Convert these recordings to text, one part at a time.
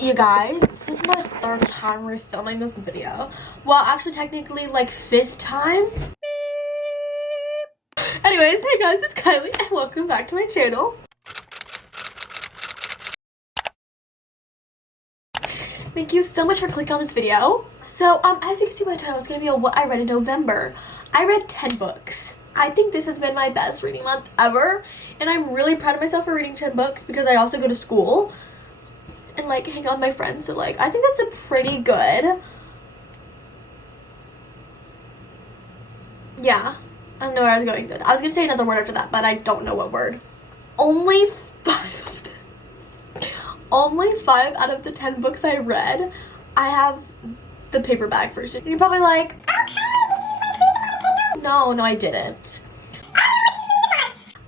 You guys, this is my third time refilming this video. Well, actually technically like 5th time. Anyways, hey guys, it's Kylie and welcome back to my channel. Thank you so much for clicking on this video. So, as you can see by the title, it's gonna be a what I read in November. I read 10 books. I think this has been my best reading month ever, and I'm really proud of myself for reading 10 books because I also go to school and like hang out with my friends, so like I think that's a pretty good, yeah, I don't know where I was going with that. I was gonna say another word after that, but I don't know what word. Only 5 out of the 10 books I read, I have the paperback version. You're probably like, no, I didn't.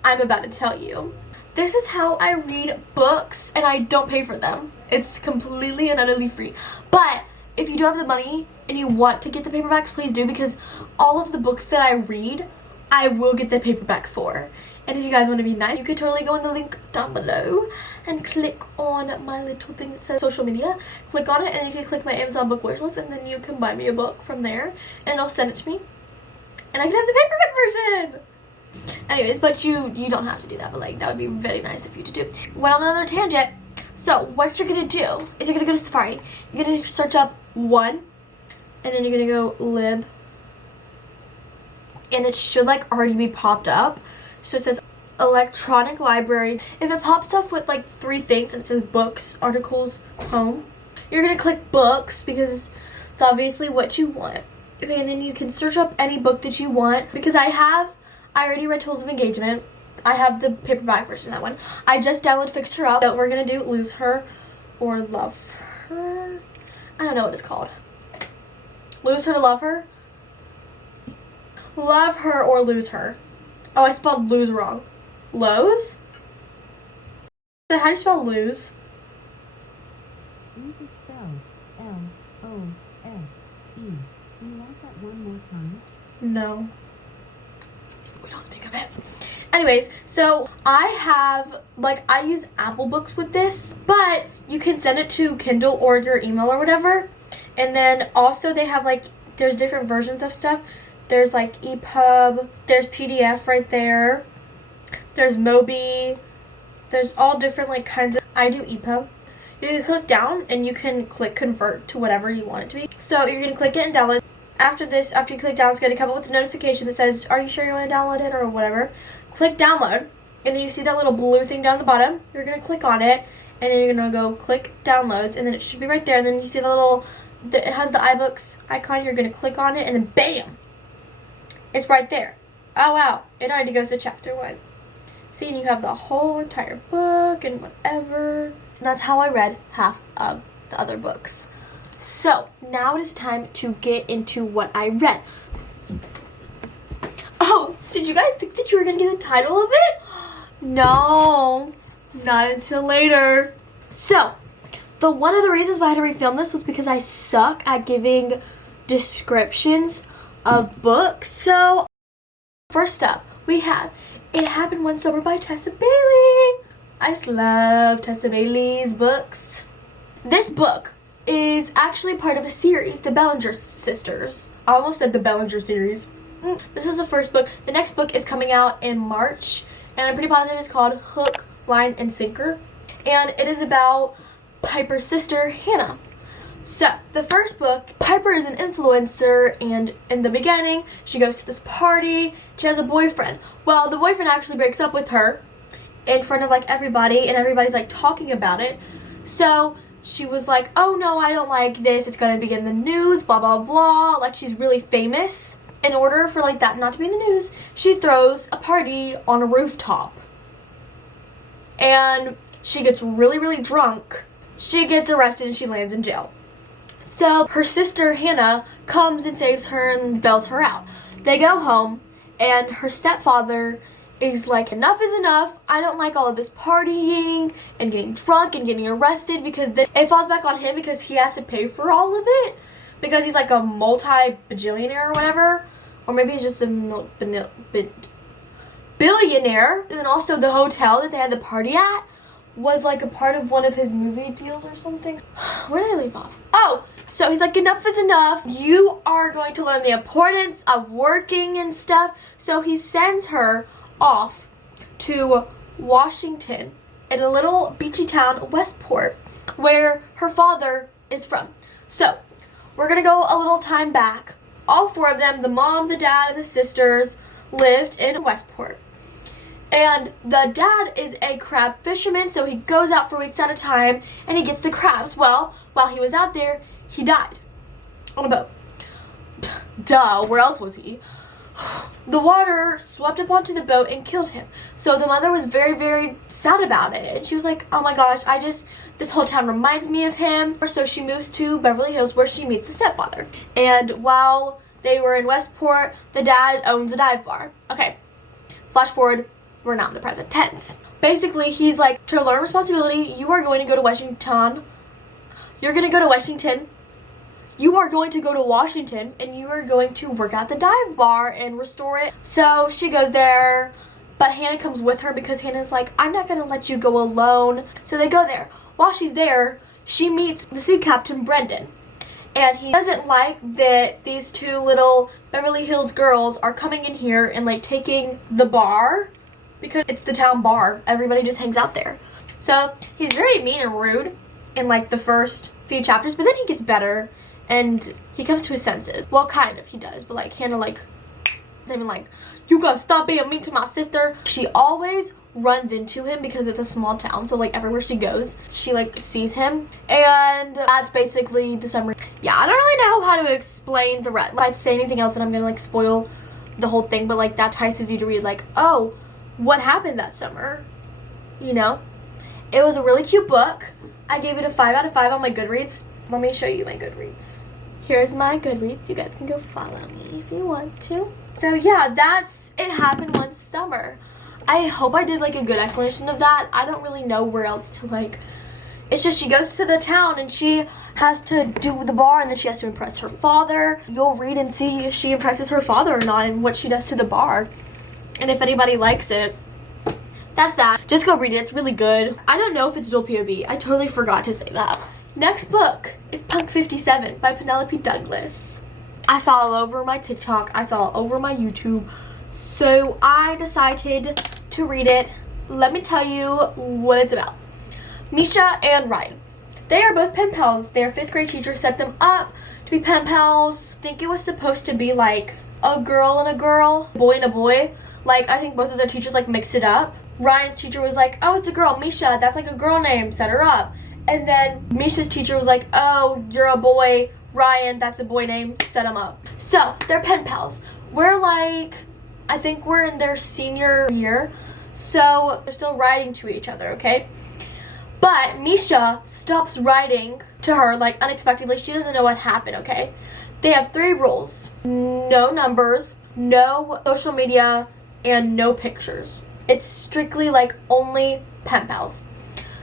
I'm about to tell you. This is how I read books, and I don't pay for them. It's completely and utterly free. But if you do have the money and you want to get the paperbacks, please do, because all of the books that I read, I will get the paperback for. And if you guys want to be nice, you could totally go in the link down below and click on my little thing that says social media. Click on it and you can click my Amazon book wish list, and then you can buy me a book from there and it'll send it to me. And I can have the paperback version. Anyways, but you don't have to do that, but like that would be very nice of you to do. Went on another tangent. So what you're gonna do is you're gonna go to Safari. You're gonna search up one, and then you're gonna go lib, and it should like already be popped up. So it says electronic library. If it pops up with like 3 things and it says books, articles, home, you're gonna click books because it's obviously what you want. Okay, and then you can search up any book that you want, because I already read Tools of Engagement. I have the paperback version of that one. I just downloaded Fix Her Up. So we're gonna do Lose Her or Love Her. I don't know what it's called. Lose Her to Love Her? Love Her or Lose Her. Oh, I spelled lose wrong. Lowe's? So how do you spell lose? Lose is spelled L-O-S-E. Do you want that one more time? No. We don't speak of it. Anyways, so I use Apple Books with this, but you can send it to Kindle or your email or whatever. And then also they have like, there's different versions of stuff. There's like EPUB, there's PDF right there, there's Mobi, there's all different like kinds of, I do EPUB. You can click down and you can click convert to whatever you want it to be. So you're gonna click it and download. After you click down, it's gonna come up with a notification that says, are you sure you wanna download it or whatever. Click download, and then you see that little blue thing down the bottom. You're gonna click on it, and then you're gonna go click downloads, and then it should be right there. And then you see the little, it has the iBooks icon. You're gonna click on it, and then bam! It's right there. Oh wow, it already goes to chapter 1. See, and you have the whole entire book and whatever. And that's how I read half of the other books. So, now it is time to get into what I read. Oh, did you guys think that you were going to get the title of it? No, not until later. So, one of the reasons why I had to refilm this was because I suck at giving descriptions of books. So, first up, we have It Happened One Summer by Tessa Bailey. I just love Tessa Bailey's books. This book is actually part of a series, the Bellinger sisters. I almost said the Bellinger series. This is the first book. The next book is coming out in March, and I'm pretty positive it's called Hook, Line, and Sinker. And it is about Piper's sister, Hannah. So, the first book, Piper is an influencer, and in the beginning, she goes to this party. She has a boyfriend. Well, the boyfriend actually breaks up with her in front of like everybody, and everybody's like talking about it. So, she was like, oh no, I don't like this. It's gonna be in the news, blah, blah, blah. Like, she's really famous. In order for like that not to be in the news, she throws a party on a rooftop. And she gets really, really drunk. She gets arrested and she lands in jail. So her sister, Hannah, comes and saves her and bails her out. They go home, and her stepfather is like, enough is enough. I don't like all of this partying and getting drunk and getting arrested, because then it falls back on him because he has to pay for all of it, because he's like a multi-bajillionaire or whatever. Or maybe he's just a billionaire. And then also the hotel that they had the party at was like a part of one of his movie deals or something. Where did I leave off? Oh, so he's like, enough is enough. You are going to learn the importance of working and stuff. So he sends her off to Washington in a little beachy town, Westport, where her father is from. So we're gonna go a little time back. All four of them, the mom, the dad, and the sisters, lived in Westport. And the dad is a crab fisherman, so he goes out for weeks at a time and he gets the crabs. Well, while he was out there, he died on a boat. Duh, where else was he? The water swept up onto the boat and killed him. So the mother was very, very sad about it. And she was like, oh my gosh, this whole town reminds me of him. So she moves to Beverly Hills where she meets the stepfather. And while they were in Westport, the dad owns a dive bar. Okay, flash forward, we're not in the present tense. Basically, he's like, to learn responsibility, you are going to go to Washington. You're going to go to Washington. You are going to go to Washington and you are going to work at the dive bar and restore it. So she goes there, but Hannah comes with her because Hannah's like, I'm not going to let you go alone. So they go there. While she's there, she meets the sea captain, Brendan. And he doesn't like that these two little Beverly Hills girls are coming in here and like taking the bar because it's the town bar. Everybody just hangs out there. So he's very mean and rude in like the first few chapters, but then he gets better. And he comes to his senses. Well, kind of, he does. But, like, Hannah, like, is even like, you gotta stop being mean to my sister. She always runs into him because it's a small town. So, like, everywhere she goes, she, like, sees him. And that's basically the summary. Yeah, I don't really know how to explain the rest. If I say anything else, then I'm gonna, like, spoil the whole thing. But, like, that entices you to read, like, oh, what happened that summer? You know? It was a really cute book. I gave it a 5 out of 5 on my Goodreads. Let me show you my Goodreads. Here's my Goodreads. You guys can go follow me if you want to. So yeah, that's It Happened One Summer. I hope I did like a good explanation of that. I don't really know where else to like. It's just she goes to the town and she has to do the bar and then she has to impress her father. You'll read and see if she impresses her father or not and what she does to the bar. And if anybody likes it. That's that. Just go read it. It's really good. I don't know if it's dual POV. I totally forgot to say that. Next book is Punk 57 by Penelope Douglas. I saw all over my TikTok. I saw all over my YouTube. So I decided to read it. Let me tell you what it's about. Misha and Ryan. They are both pen pals. Their 5th grade teacher set them up to be pen pals. I think it was supposed to be like a girl and a girl, a boy and a boy. Like I think both of their teachers like mixed it up. Ryan's teacher was like, oh, it's a girl, Misha. That's like a girl name. Set her up. And then Misha's teacher was like, oh, you're a boy, Ryan, that's a boy name, set him up. So, they're pen pals. We're like, I think we're in their senior year, so they're still writing to each other, okay? But Misha stops writing to her, like, unexpectedly. She doesn't know what happened, okay? They have 3 rules. No numbers, no social media, and no pictures. It's strictly, like, only pen pals.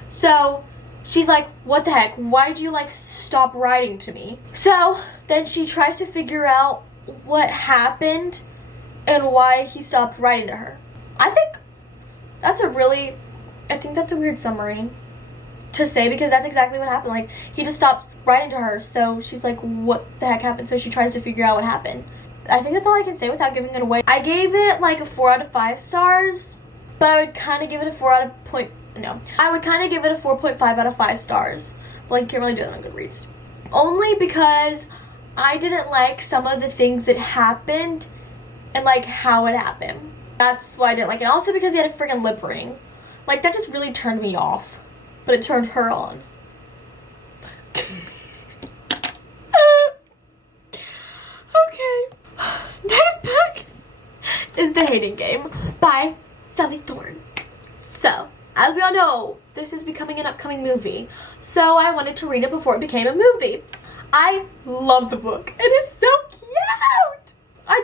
So she's like, what the heck? Why'd you like stop writing to me? So then she tries to figure out what happened and why he stopped writing to her. I think that's a weird summary to say because that's exactly what happened. Like he just stopped writing to her. So she's like, what the heck happened? So she tries to figure out what happened. I think that's all I can say without giving it away. I gave it like a 4 out of 5 stars, but I would kind of give it a 4.5 out of 5 stars. But like, you can't really do that on Goodreads. Only because I didn't like some of the things that happened and like how it happened. That's why I didn't like it. Also because he had a freaking lip ring. Like that just really turned me off. But it turned her on. Okay. Next book is The Hating Game by Sally Thorne. So, as we all know, this is becoming an upcoming movie. So I wanted to read it before it became a movie. I love the book. It is so cute. I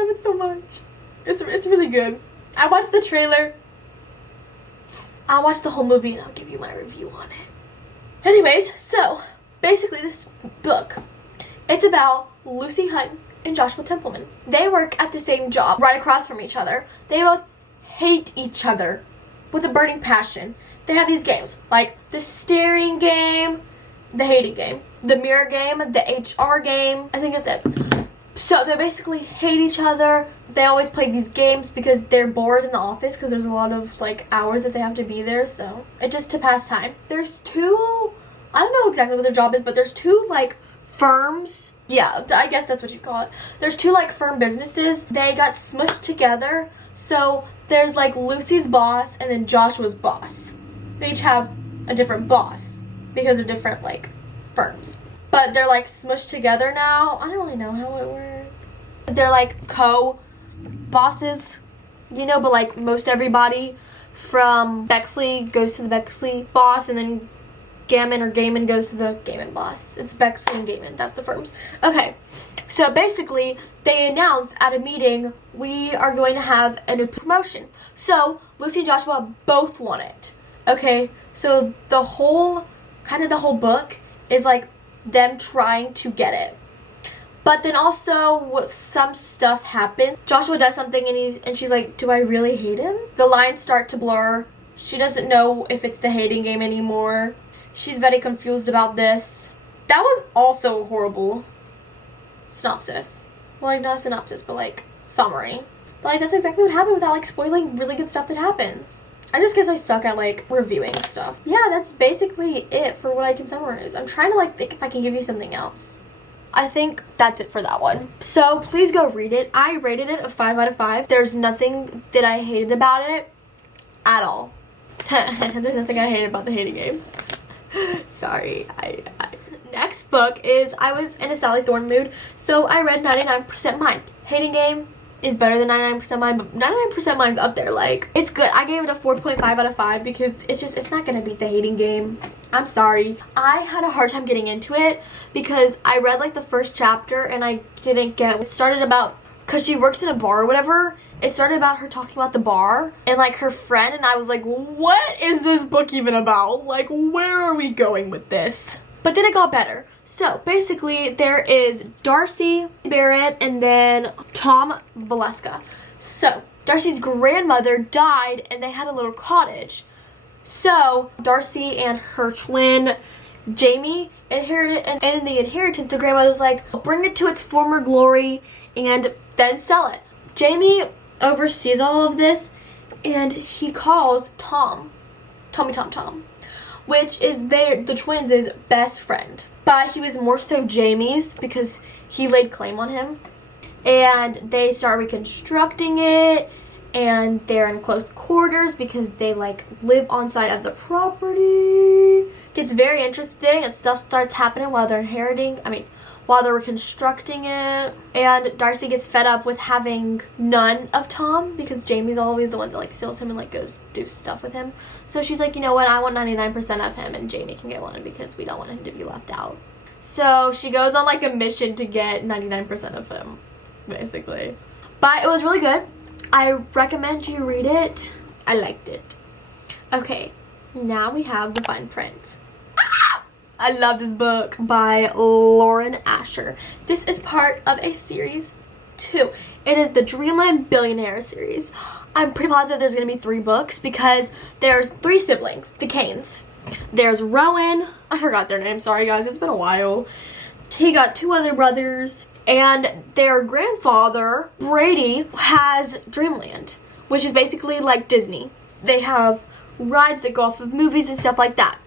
love it so much. It's really good. I watched the trailer. I'll watch the whole movie and I'll give you my review on it. Anyways, so basically this book, it's about Lucy Hutton and Joshua Templeman. They work at the same job right across from each other. They both hate each other with a burning passion. they have these games, like the staring game, the hating game, the mirror game, the HR game. I think that's it. So they basically hate each other. They always play these games because they're bored in the office because there's a lot of like hours that they have to be there. So it's just to pass time. There's two, I don't know exactly what their job is, but there's two like firms. Yeah, I guess that's what you call it. There's two like firm businesses. They got smushed together. So there's like Lucy's boss and then Joshua's boss. They each have a different boss because of different like firms. But they're like smushed together now. I don't really know how it works. They're like co-bosses, you know, but like most everybody from Bexley goes to the Bexley boss, and then Gammon or Gaiman goes to the Gaiman boss. It's Bexley and Gaiman, that's the firms. Okay, so basically they announce at a meeting, we are going to have a new promotion. So Lucy and Joshua both want it. Okay, so the whole book is like them trying to get it. But then also some stuff happens. Joshua does something and she's like, do I really hate him? The lines start to blur. She doesn't know if it's the hating game anymore. She's very confused about this. That was also a horrible synopsis. Well, like not a synopsis, but like summary. But like that's exactly what happened without like spoiling really good stuff that happens. I just guess I suck at like reviewing stuff. Yeah, that's basically it for what I can summarize. I'm trying to like think if I can give you something else. I think that's it for that one. So please go read it. I rated it a 5 out of 5. There's nothing that I hated about it at all. There's nothing I hated about the hating game. Sorry. Next book is, I was in a Sally Thorne mood, so I read 99% Mine. Hating game is better than 99% Mine, but 99% Mine's up there. Like, it's good. I gave it a 4.5 out of 5 because it's not gonna beat the hating game. I'm sorry. I had a hard time getting into it because I read like the first chapter and I didn't get, it started about, because she works in a bar or whatever, it started about her talking about the bar and like her friend, and I was like, what is this book even about? Like, where are we going with this? But then it got better. So basically there is Darcy Barrett and then Tom Valeska. So Darcy's grandmother died and they had a little cottage. So Darcy and her twin Jamie inherited, and in the inheritance the grandmother was like, bring it to its former glory and then sell it. Jamie oversees all of this and he calls Tom, which is the twins' best friend. But he was more so Jamie's because he laid claim on him. And they start reconstructing it, and they're in close quarters because they like live on side of the property. Gets very interesting and stuff starts happening while they're while they're reconstructing it. And Darcy gets fed up with having none of Tom because Jamie's always the one that like steals him and like goes do stuff with him. So she's like, you know what, I want 99% of him and Jamie can get one because we don't want him to be left out. So she goes on like a mission to get 99% of him, basically. But it was really good. I recommend you read it. I liked it. Okay, now we have the fine print. I love this book by Lauren Asher. This is part of a series 2. It is the Dreamland Billionaire series. I'm pretty positive there's going to be 3 books because there's 3 siblings, the Canes. There's Rowan. I forgot their name. Sorry, guys. It's been a while. He got 2 other brothers. And their grandfather, Brady, has Dreamland, which is basically like Disney. They have rides that go off of movies and stuff like that.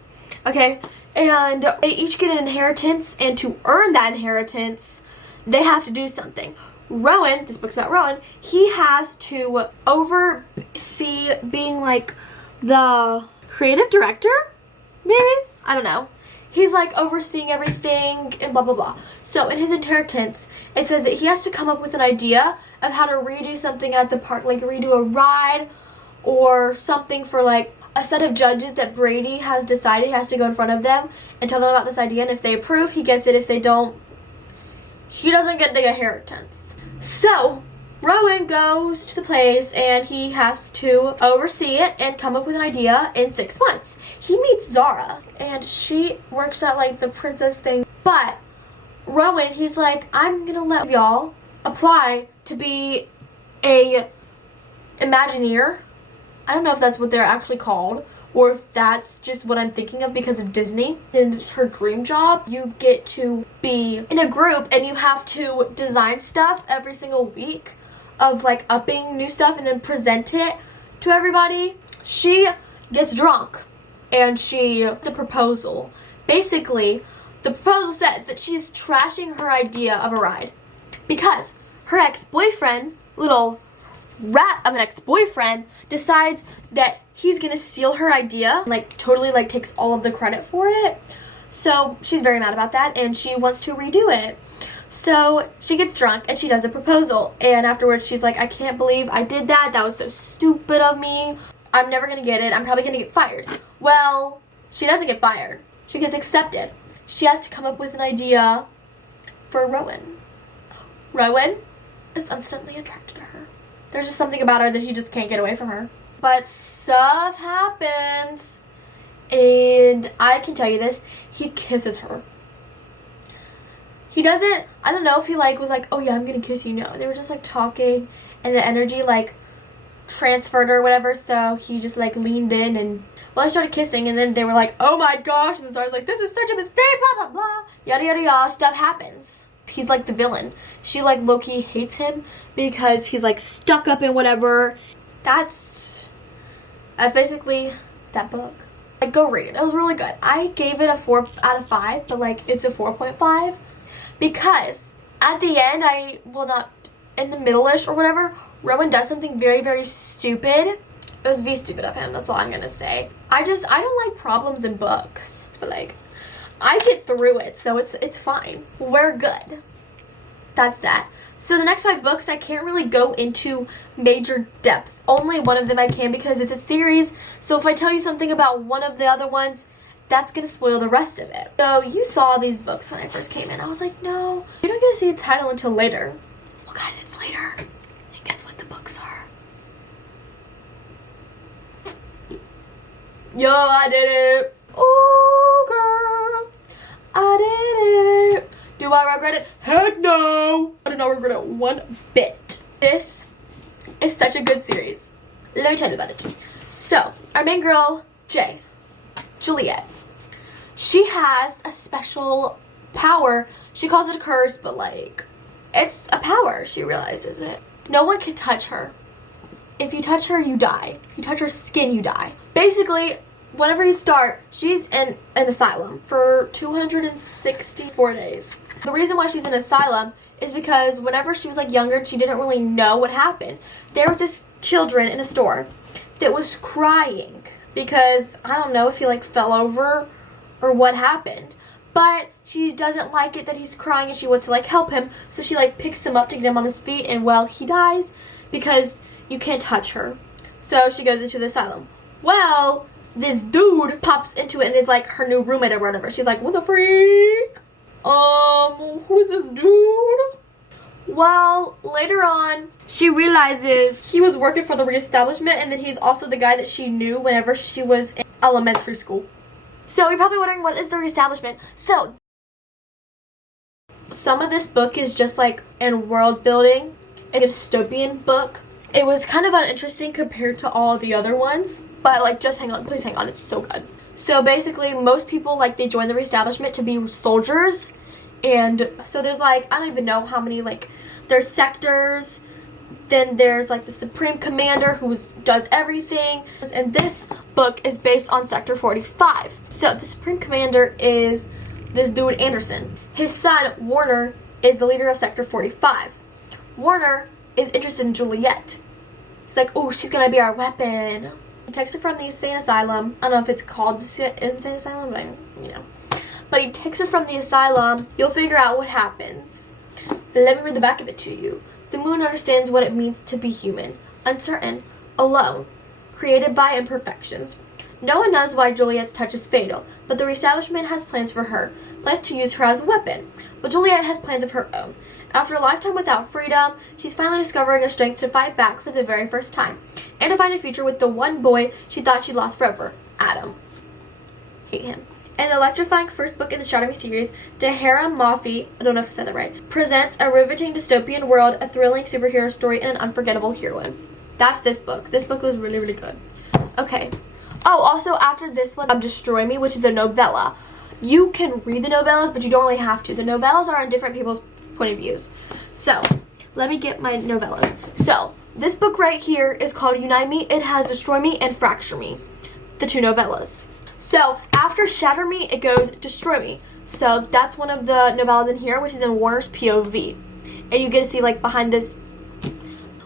Okay? And they each get an inheritance, and to earn that inheritance, they have to do something. Rowan, this book's about Rowan, he has to oversee being like the creative director, maybe? I don't know. He's like overseeing everything and blah blah blah. So in his inheritance, it says that he has to come up with an idea of how to redo something at the park, like redo a ride or something for like a set of judges that Brady has decided. He has to go in front of them and tell them about this idea, and if they approve, he gets it. If they don't, he doesn't get the inheritance. So Rowan goes to the place and he has to oversee it and come up with an idea in 6 months. He meets Zara and she works at like the princess thing, but Rowan, he's like, I'm gonna let y'all apply to be a Imagineer. I don't know if that's what they're actually called, or if that's just what I'm thinking of because of Disney and it's her dream job. You get to be in a group and you have to design stuff every single week of like upping new stuff and then present it to everybody. She gets drunk and it's a proposal. Basically, the proposal said that she's trashing her idea of a ride because her ex-boyfriend, little rat of an ex-boyfriend, decides that he's gonna steal her idea, like totally like takes all of the credit for it. So she's very mad about that and she wants to redo it. So she gets drunk and she does a proposal, and afterwards she's like, I can't believe I did that. That was so stupid of me. I'm never gonna get it. I'm probably gonna get fired. Well, she doesn't get fired. She gets accepted. She has to come up with an idea for Rowan. Rowan is instantly attracted to her. There's just something about her that he just can't get away from her. But stuff happens, and I can tell you this, he kisses her. He doesn't, I don't know if he like was like, oh yeah, I'm gonna kiss you. No, they were just like talking and the energy like transferred or whatever, so he just like leaned in and, well, I started kissing and then they were like, oh my gosh, and the star's like, this is such a mistake, blah blah blah, yada yada yada. Stuff happens. He's like the villain. She like low-key hates him because he's like stuck up in whatever. That's basically that book. Like, go read it. It was really good. I gave it a 4 out of 5, but like it's a 4.5 because at the end, in the middle-ish or whatever, Rowan does something very, very stupid. It was V stupid of him. That's all I'm gonna say. I don't like problems in books, but like, I get through it, so it's fine. We're good. That's that. So the next 5 books, I can't really go into major depth. Only one of them I can because it's a series. So if I tell you something about one of the other ones, that's going to spoil the rest of it. So you saw these books when I first came in. I was like, no, you don't get to see the title until later. Well, guys, it's later. And guess what the books are? Yo, I did it. Oh, girl. I did it. Do I regret it? Heck no! I do not regret it one bit. This is such a good series. Let me tell you about it. So, our main girl, Juliet. She has a special power. She calls it a curse, but like, it's a power. She realizes it. No one can touch her. If you touch her, you die. If you touch her skin, you die. Basically, whenever you start, she's in an asylum for 264 days. The reason why she's in asylum is because whenever she was like younger and she didn't really know what happened, there was this children in a store that was crying because I don't know if he like fell over or what happened, but she doesn't like it that he's crying and she wants to like help him, so she like picks him up to get him on his feet, and well, he dies because you can't touch her. So she goes into the asylum. Well, this dude pops into it and is like her new roommate or whatever. She's like, what the freak? Who is this dude? Well, later on, she realizes he was working for the Reestablishment, and that he's also the guy that she knew whenever she was in elementary school. So you're probably wondering, what is the Reestablishment? So, some of this book is just like in world building, a dystopian book. It was kind of uninteresting compared to all the other ones, but like, just hang on, please hang on, it's so good. So basically, most people, like, they join the Reestablishment to be soldiers, and so there's like, I don't even know how many, like, there's sectors, then there's like the Supreme Commander who does everything, and this book is based on Sector 45. So the Supreme Commander is this dude Anderson. His son, Warner, is the leader of Sector 45. Warner is interested in Juliet. He's like, oh, she's gonna be our weapon. He takes her from the insane asylum. I don't know if it's called the insane asylum, but you know. But he takes her from the asylum. You'll figure out what happens. Let me read the back of it to you. The moon understands what it means to be human, uncertain, alone, created by imperfections. No one knows why Juliet's touch is fatal, but the Reestablishment has plans for her, plans to use her as a weapon. But Juliet has plans of her own. After a lifetime without freedom, she's finally discovering a strength to fight back for the very first time, and to find a future with the one boy she thought she'd lost forever, Adam. Hate him. In the electrifying first book in the Shadowy series, Tahara Mafi, I don't know if I said that right, presents a riveting dystopian world, a thrilling superhero story, and an unforgettable heroine. That's this book. This book was really, really good. Okay, Oh, also after this one, Destroy Me, which is a novella. You can read the novellas, but you don't really have to. The novellas are on different people's point of views. So, let me get my novellas. So, this book right here is called Unite Me. It has Destroy Me and Fracture Me, the 2 novellas. So, after Shatter Me, it goes Destroy Me. So, that's one of the novellas in here, which is in Warner's POV. And you get to see, like, behind this,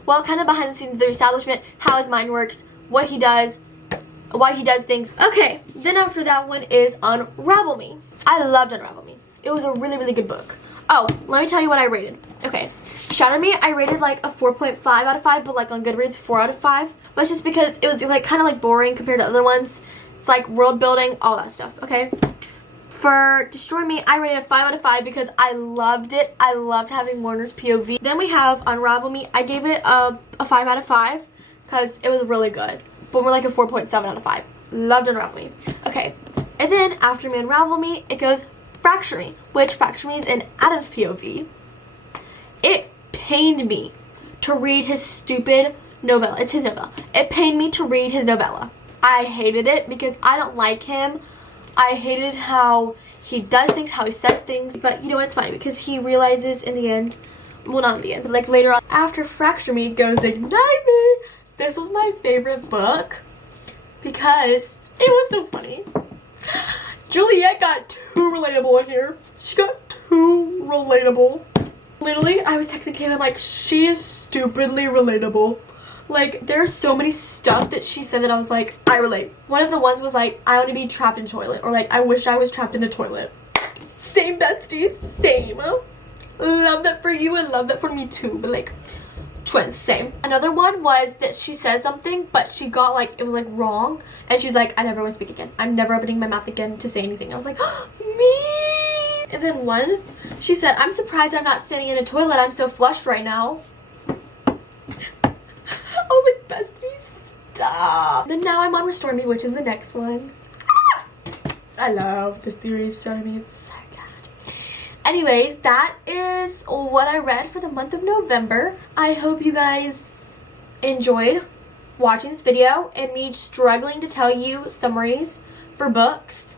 well, kind of behind the scenes of the Reestablishment, how his mind works, what he does, why he does things. Okay, then after that one is Unravel Me. I loved Unravel Me. It was a really, really good book. Oh, let me tell you what I rated. Okay, Shatter Me, I rated like a 4.5 out of 5, but like on Goodreads, 4 out of 5. But it's just because it was like kind of like boring compared to other ones. It's like world building, all that stuff, okay? For Destroy Me, I rated a 5 out of 5 because I loved it. I loved having Warner's POV. Then we have Unravel Me. I gave it a 5 out of 5 because it was really good. But we're like a 4.7 out of 5. Loved Unravel Me. Okay, and then after me Unravel Me, it goes Fracture Me, which Fracture Me is in Adam's POV. It pained me to read his stupid novella. It's his novella. It pained me to read his novella. I hated it because I don't like him. I hated how he does things, how he says things. But you know what, it's fine because he realizes in the end, well, not in the end, but like later on, after Fracture Me goes Ignite Me. This was my favorite book because it was so funny. Juliet got too relatable in here. She got too relatable. Literally, I was texting Kyleigh, I'm like, she is stupidly relatable. Like, there's so many stuff that she said that I was like, I relate. One of the ones was like, I want to be trapped in a toilet. Or like, I wish I was trapped in a toilet. Same, besties. Same. Love that for you and love that for me too. But like, twins, same. Another one was that she said something, but she got like, it was like wrong. And she was like, I never want to speak again. I'm never opening my mouth again to say anything. I was like, oh, me. And then one, she said, I'm surprised I'm not standing in a toilet. I'm so flushed right now. I was like, bestie, stop. Then now I'm on Restore Me, which is the next one. I love this series, Restore Me. It's so good. Anyways, that is what I read for the month of November. I hope you guys enjoyed watching this video and me struggling to tell you summaries for books.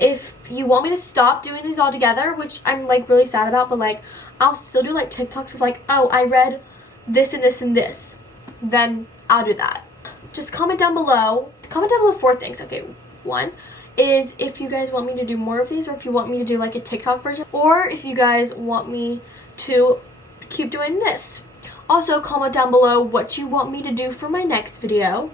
If you want me to stop doing these all together, which I'm like really sad about, but like I'll still do like TikToks of like, oh, I read this and this and this, then I'll do that. Just comment down below. Comment down below 4 things. Okay, 1 is if you guys want me to do more of these, or if you want me to do like a TikTok version, or if you guys want me to keep doing this. Also, comment down below what you want me to do for my next video.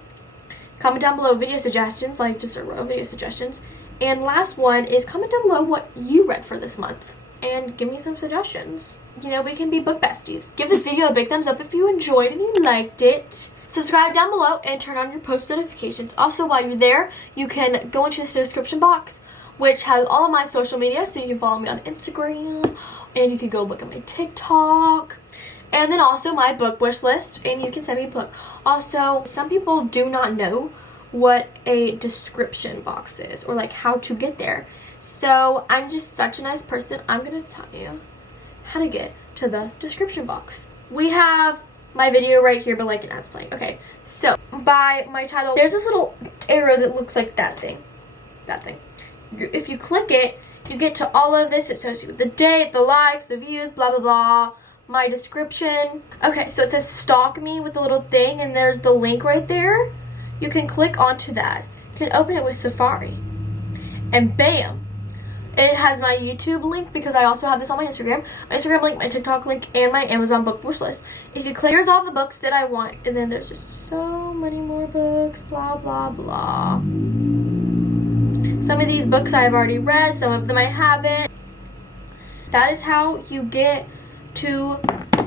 Comment down below video suggestions, like just a row of video suggestions. And last one is comment down below what you read for this month and give me some suggestions. You know, we can be book besties. Give this video a big thumbs up if you enjoyed and you liked it. Subscribe down below and turn on your post notifications. Also, while you're there, you can go into the description box, which has all of my social media, so you can follow me on Instagram, and you can go look at my TikTok, and then also my book wish list, and you can send me a book. Also, some people do not know what a description box is, or like how to get there. So I'm just such a nice person, I'm gonna tell you how to get to the description box. We have my video right here, but like an ad's playing. Okay, so by my title, there's this little arrow that looks like that thing. If you click it, you get to all of this. It shows you the date, the likes, the views, blah blah blah, my description. Okay, so it says stalk me with the little thing, and there's the link right there. You can click onto that. You can open it with Safari, and bam, it has my YouTube link, because I also have this on my Instagram link, my TikTok link, and my Amazon book wish list. If you click, here's all the books that I want, and then there's just so many more books, blah blah blah. Some of these books I've already read, some of them I haven't. That is how you get to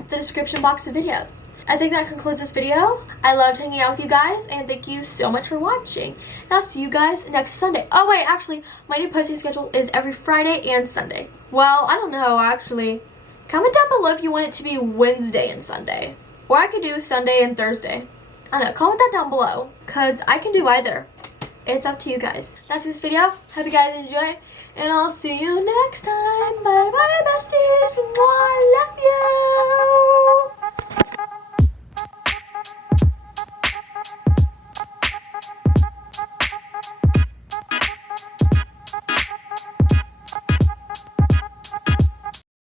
the description box of videos. I think that concludes this video. I loved hanging out with you guys, and thank you so much for watching. And I'll see you guys next Sunday. Oh wait, actually, my new posting schedule is every Friday and Sunday. Well, I don't know, actually. Comment down below if you want it to be Wednesday and Sunday. Or I could do Sunday and Thursday. I don't know, comment that down below, because I can do either. It's up to you guys. That's this video. Hope you guys enjoy, and I'll see you next time.